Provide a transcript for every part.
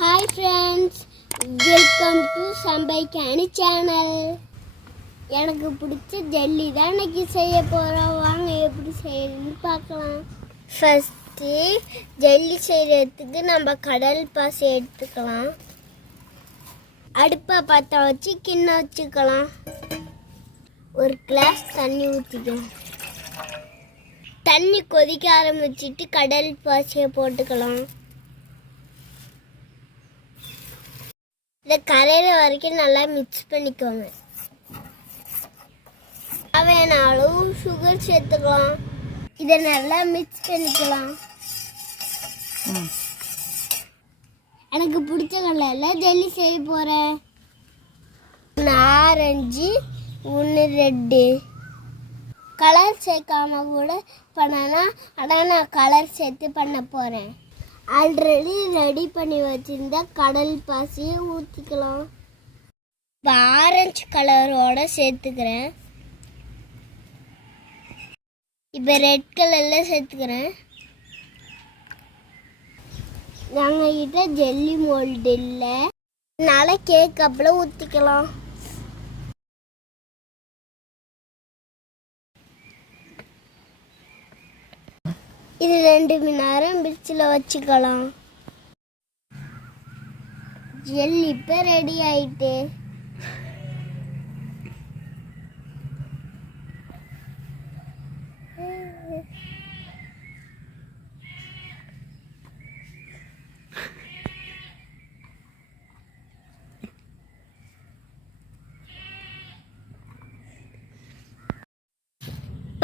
Hi friends, welcome to Sambaikani channel. எனக்கு பிடிச்ச jelly தான் இன்னைக்கு செய்ய போகிறோம். வாங்க எப்படி செய்யணும்னு பார்க்கலாம். ஃபஸ்ட்டு ஜெல்லி செய்கிறதுக்கு நம்ம கடல் பாசி எடுத்துக்கலாம். அடுப்பை பற்ற வச்சு கிண்ணம் வச்சுக்கலாம். ஒரு கிளாஸ் தண்ணி ஊற்றிக்கலாம். தண்ணி கொதிக்க ஆரம்பிச்சிட்டு கடல் பாசியை போட்டுக்கலாம். இதை கரையிற வரைக்கும் நல்லா மிக்ஸ் பண்ணிக்கோங்க. தேவையான அளவு சுகர் சேர்த்துக்கலாம். இதை நல்லா மிக்ஸ் பண்ணிக்கலாம். எனக்கு பிடிச்ச கலரில் ஜெல்லி செய்ய போகிறேன். ஒன்று ஆரஞ்சு, ஒன்று ரெட்டு. கலர் சேர்க்காம கூட பண்ணலாம், ஆனால் நான் கலர் சேர்த்து பண்ண போகிறேன். ஆல்ரெடி ரெடி பண்ணி வச்சிருந்த கடல் பாசியை ஊற்றிக்கலாம். இப்போ ஆரஞ்சு கலரோட சேர்த்துக்கிறேன். இப்போ ரெட் கலரில் சேர்த்துக்கிறேன். நாங்கள் கிட்ட ஜெல்லி மோல்டு இல்லை, அதனால கேக் கப்பில் ஊற்றிக்கலாம். இது 2 மணி நேரம் பிரிட்ஜில் வச்சுக்கலாம். ஜெல்லி இப்போ ரெடி ஆயிட்டு.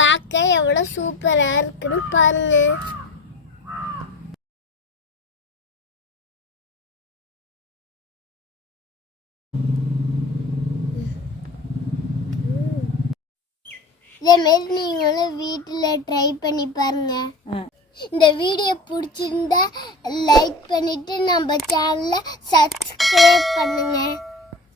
பார்க்க எவ்வளோ சூப்பராக இருக்குன்னு பாருங்க. இதேமாரி நீங்களும் வீட்டில் ட்ரை பண்ணி பாருங்க. இந்த வீடியோ பிடிச்சிருந்தா லைக் பண்ணிட்டு நம்ம சேனலை சப்ஸ்கிரைப் பண்ணுங்க.